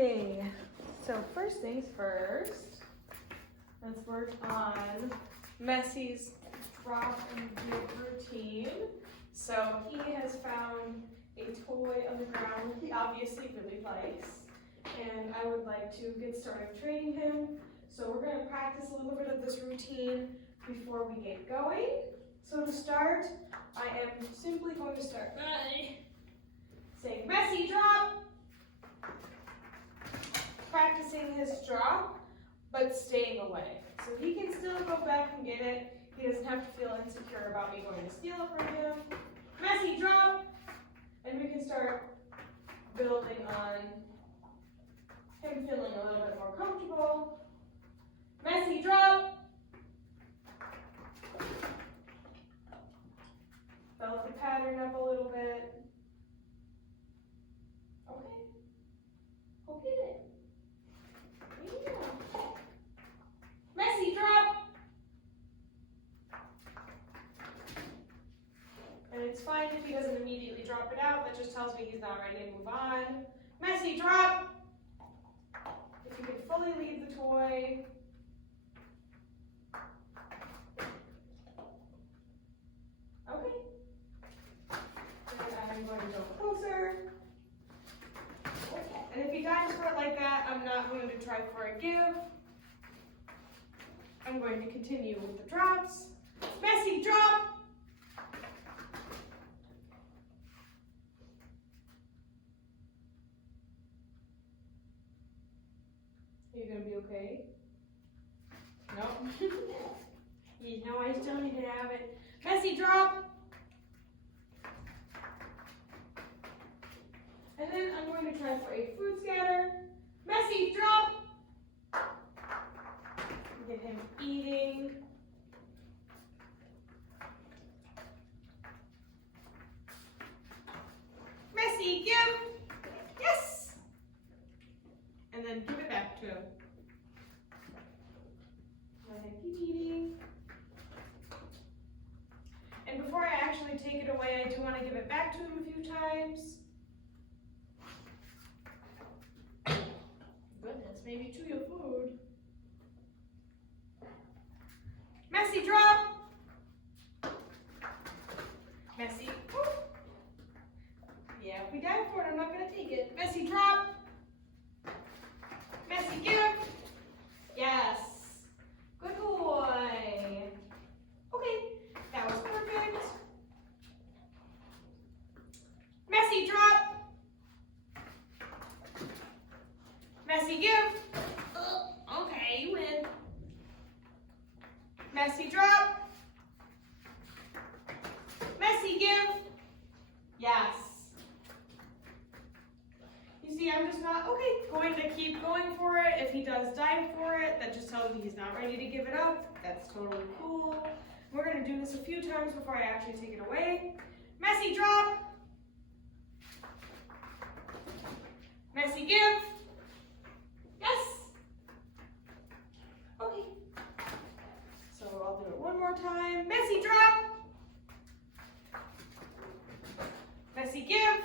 Okay, so first things first, let's work on Messi's drop and give routine. So he has found a toy on the ground he obviously really likes, and I would like to get started training him. So we're going to practice a little bit of this routine before we get going. So to start, I am simply going to start by saying, Messi, drop! Practicing his drop, but staying away. So he can still go back and get it. He doesn't have to feel insecure about me going to steal it from him. Messi, drop! And we can start building on him feeling a little bit more comfortable. Messi, drop! Build the pattern up a little bit. Okay. Go get it. Yeah. Messi, drop! And it's fine if he doesn't immediately drop it out. That just tells me he's not ready to move on. Messi, drop! If you can fully leave the toy. Okay. And I'm going to go closer. And if he dives for it like that, I'm not going to try for a give. I'm going to continue with the drops. Messi, drop! Are you going to be okay? No? No, I still need to have it. Messi, drop! And then I'm going to try for a food scatter. Messi, drop! Get him eating. Messi, give! Yes! And then give it back to him. Let him keep eating. And before I actually take it away, I do want to give it back to him a few times. Goodness, maybe chew your food. Messi, drop! Messi, woo. Yeah, if we dive for it, I'm not going to take it. Messi, drop! Messi, give! Yes! Good boy! Okay, that was perfect. Messi, drop! Messi, give! Okay, you win. Messi, drop! Messi, give! Yes. You see, I'm just not, going to keep going for it. If he does dive for it, that just tells me he's not ready to give it up. That's totally cool. We're going to do this a few times before I actually take it away. Messi, drop! Messi, give! Yes! Okay. So I'll do it one more time. Messi, drop! Messi, give!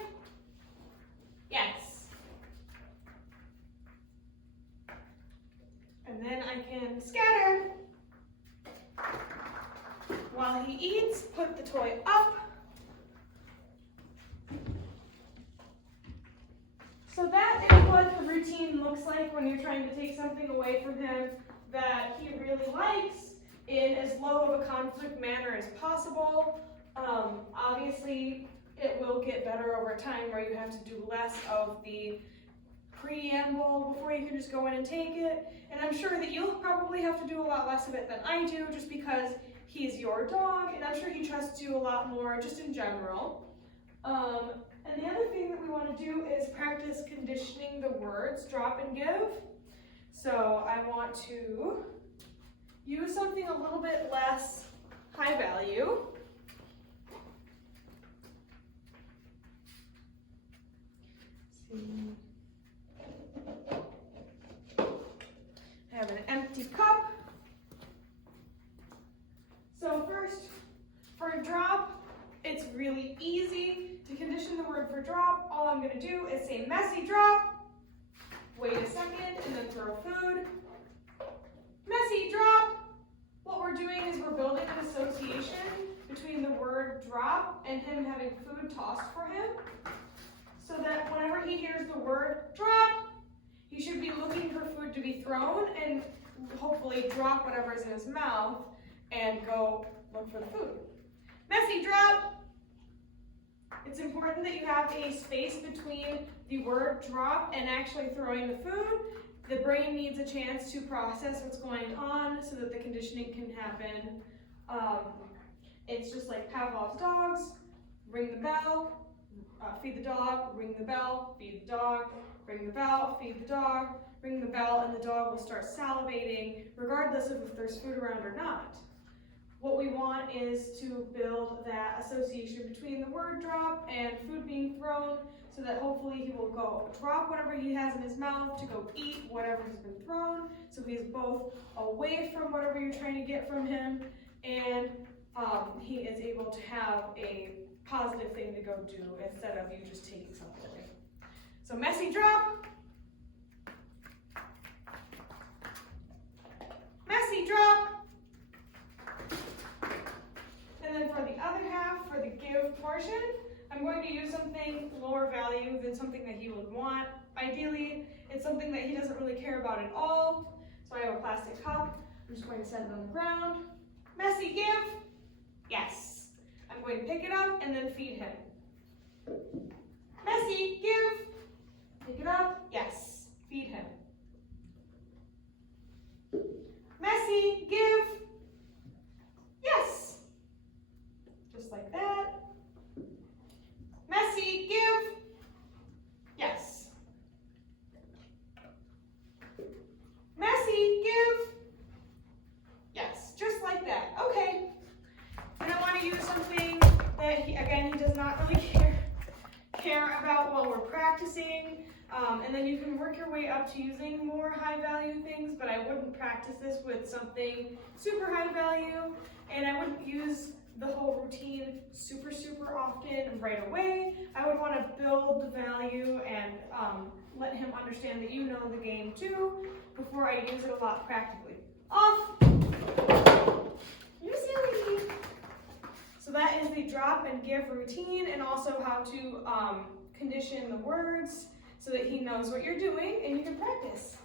Yes. And then I can scatter. While he eats, put the toy up. So that is what the routine looks like when you're trying to take something away from him that he really likes in as low of a conflict manner as possible. Obviously, it will get better over time where you have to do less of the preamble before you can just go in and take it. And I'm sure that you'll probably have to do a lot less of it than I do just because he's your dog and I'm sure he trusts you a lot more just in general. And the other thing that we want to do is practice conditioning the words drop and give. So I want to use something a little bit less high value. I have an empty cup. So first, for a drop, it's really easy to condition the word for drop. All I'm going to do is say Messi, drop. wait a second, and then throw food. Messi, drop. What we're doing is we're building an association between the word drop and him having food tossed for him, so that whenever he hears the word drop, he should be looking for food to be thrown and hopefully drop whatever's in his mouth and go look for the food. Messi, drop. It's important that you have a space between the word drop and actually throwing the food. The brain needs a chance to process what's going on so that the conditioning can happen. It's just like Pavlov's dogs. Ring the bell, feed the dog, ring the bell, feed the dog, ring the bell, feed the dog, ring the bell, and the dog will start salivating regardless of if there's food around or not. What we want is to build that association between the word drop and food being thrown, so that hopefully he will go drop whatever he has in his mouth to go eat whatever has been thrown. So he's both away from whatever you're trying to get from him, and he is able to have a positive thing to go do instead of you just taking something away. So Messi, drop. Messi, drop. And then for the other half, for the give portion, I'm going to use something lower value than something that he would want. Ideally, it's something that he doesn't really care about at all. So I have a plastic cup. I'm just going to set it on the ground. Messi, give. Yes. I'm going to pick it up and then feed him. Messi, give. Pick it up. Yes. Feed him. Messi, give. Yes. Just like that. Messi, give. Yes. Messi, give. Yes. Just like that. Okay. And I want to use something that, he does not really care about while we're practicing. And then you can work your way up to using more high value things, but I wouldn't practice this with something super high value, and I wouldn't use the whole routine super often right away. I would want to build the value and let him understand that you know the game too before I use it a lot practically. Off! You silly! So that is the drop and give routine, and also how to condition the words so that he knows what you're doing and you can practice.